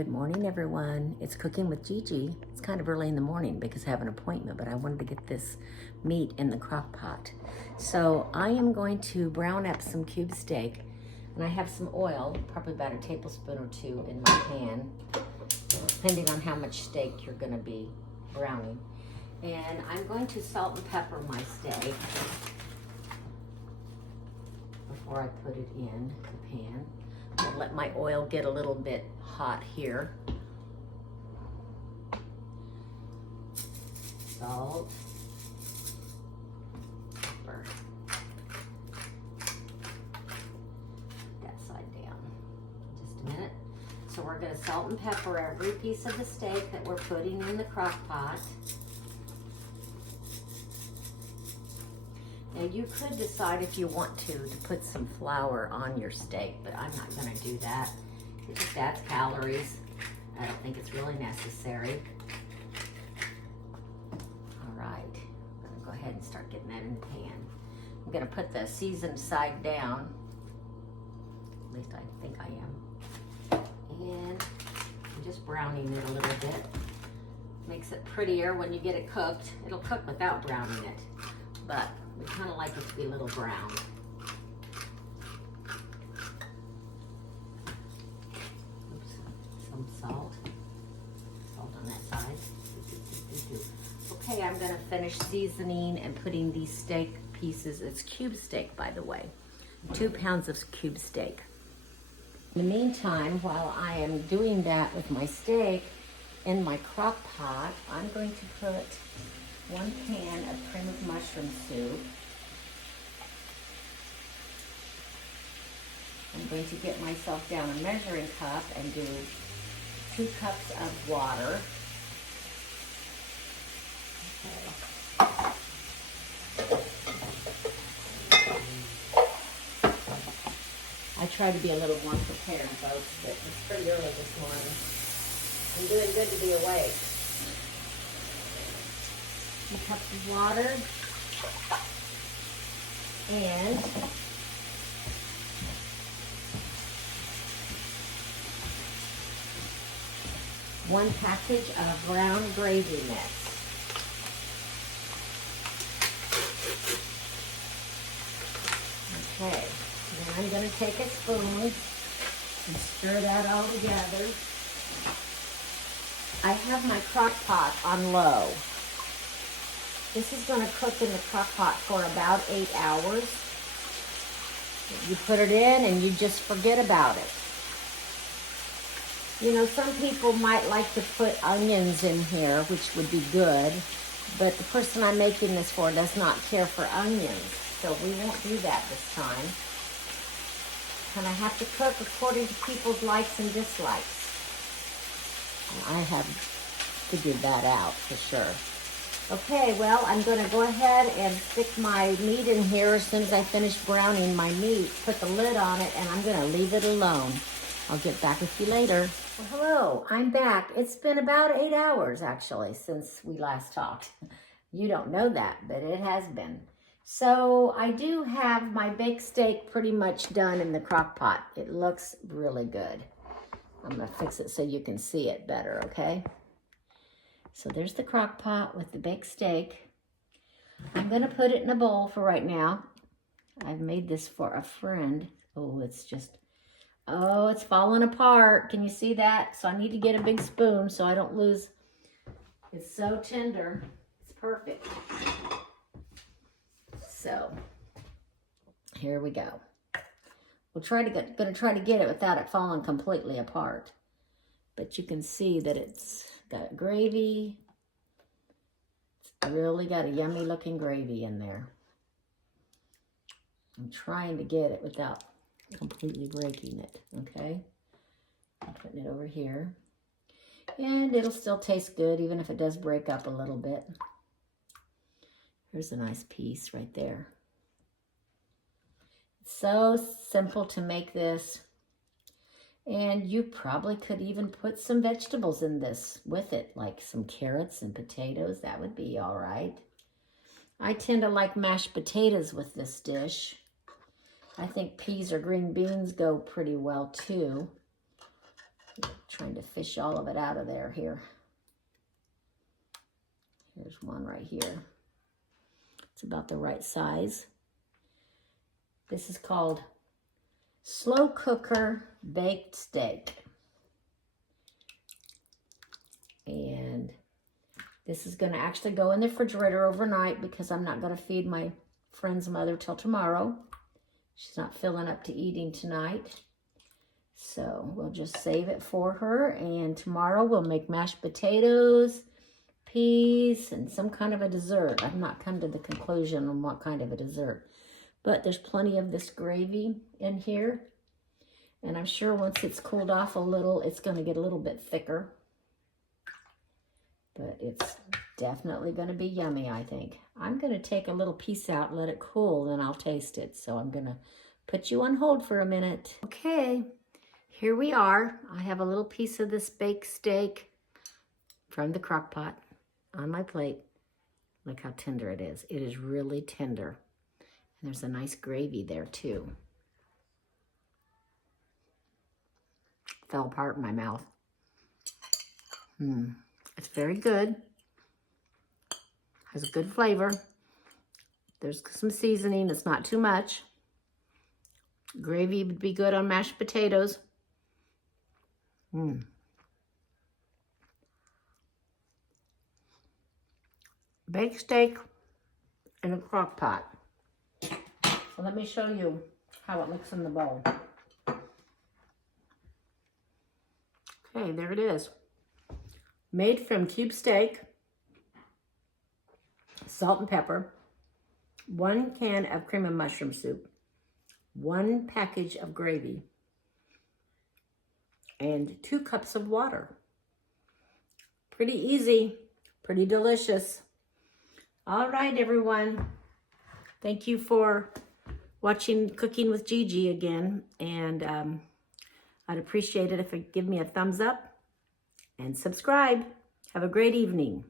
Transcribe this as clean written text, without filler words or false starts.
Good morning, everyone. It's Cooking with Gigi. It's kind of early in the morning because I have an appointment, but I wanted to get this meat in the crock pot. So I am going to brown up some cube steak, and I have some oil, probably about a tablespoon or two in my pan, depending on how much steak you're going to be browning. And I'm going to salt and pepper my steak before I put it in the pan. I'll let my oil get a little bit hot here. Salt, pepper. That side down. Just a minute. So we're going to salt and pepper every piece of the steak that we're putting in the crock pot. Now you could decide if you want to put some flour on your steak, but I'm not going to do that. It just adds calories. I don't think it's really necessary. All right, I'm going to go ahead and start getting that in the pan. I'm going to put the seasoned side down. At least I think I am. And I'm just browning it a little bit. Makes it prettier when you get it cooked. It'll cook without browning it, but we kind of like it to be a little brown. Oops, some salt. Salt on that side. Okay, I'm going to finish seasoning and putting these steak pieces. It's cube steak, by the way. 2 pounds of cube steak. In the meantime, while I am doing that with my steak in my crock pot, I'm going to put 1 can of cream of mushroom soup. I'm going to get myself down a measuring cup and do 2 cups of water. I try to be a little more prepared, folks, but it's pretty early this morning. I'm doing good to be awake. 2 cups of water and one package of brown gravy mix. Okay, then I'm going to take a spoon and stir that all together. I have my crock pot on low. This is going to cook in the crock pot for about 8 hours. You put it in and you just forget about it. You know, some people might like to put onions in here, which would be good, but the person I'm making this for does not care for onions, so we won't do that this time. And I have to cook according to people's likes and dislikes. And I have figured that out for sure. Okay, well, I'm going to go ahead and stick my meat in here as soon as I finish browning my meat. Put the lid on it, and I'm going to leave it alone. I'll get back with you later. Well, hello, I'm back. It's been about 8 hours, actually, since we last talked. You don't know that, but it has been. So I do have my baked steak pretty much done in the crock pot. It looks really good. I'm going to fix it so you can see it better, okay? So there's the crock pot with the baked steak. I'm going to put it in a bowl for right now. I've made this for a friend. Oh, it's falling apart. Can you see that? So I need to get a big spoon so I don't lose. It's so tender. It's perfect. So here we go. We'll gonna try to get it without it falling completely apart. But you can see that it's got gravy. It's really got a yummy looking gravy in there. I'm trying to get it without completely breaking it, okay? I'm putting it over here. And it'll still taste good even if it does break up a little bit. Here's a nice piece right there. It's so simple to make this. And you probably could even put some vegetables in this with it, like some carrots and potatoes. That would be all right. I tend to like mashed potatoes with this dish. I think peas or green beans go pretty well too. Trying to fish all of it out of there here. Here's one right here. It's about the right size. This is called slow cooker baked steak. And this is going to actually go in the refrigerator overnight because I'm not going to feed my friend's mother till tomorrow. She's not feeling up to eating tonight. So we'll just save it for her. And tomorrow we'll make mashed potatoes, peas, and some kind of a dessert. I've not come to the conclusion on what kind of a dessert. But there's plenty of this gravy in here. And I'm sure once it's cooled off a little, it's going to get a little bit thicker. But it's definitely going to be yummy, I think. I'm going to take a little piece out, let it cool, then I'll taste it. So I'm going to put you on hold for a minute. Okay, here we are. I have a little piece of this baked steak from the crock pot on my plate. Look how tender it is. It is really tender. And there's a nice gravy there too. Fell apart in my mouth. It's very good. Has a good flavor. There's some seasoning. It's not too much. Gravy would be good on mashed potatoes. Baked steak in a crock pot. So let me show you how it looks in the bowl. Okay, there it is. Made from cube steak, salt and pepper, 1 can of cream of mushroom soup, 1 package of gravy, and 2 cups of water. Pretty easy, pretty delicious. All right, everyone. Thank you for watching Cooking with Gigi again, and I'd appreciate it if you give me a thumbs up and subscribe. Have a great evening.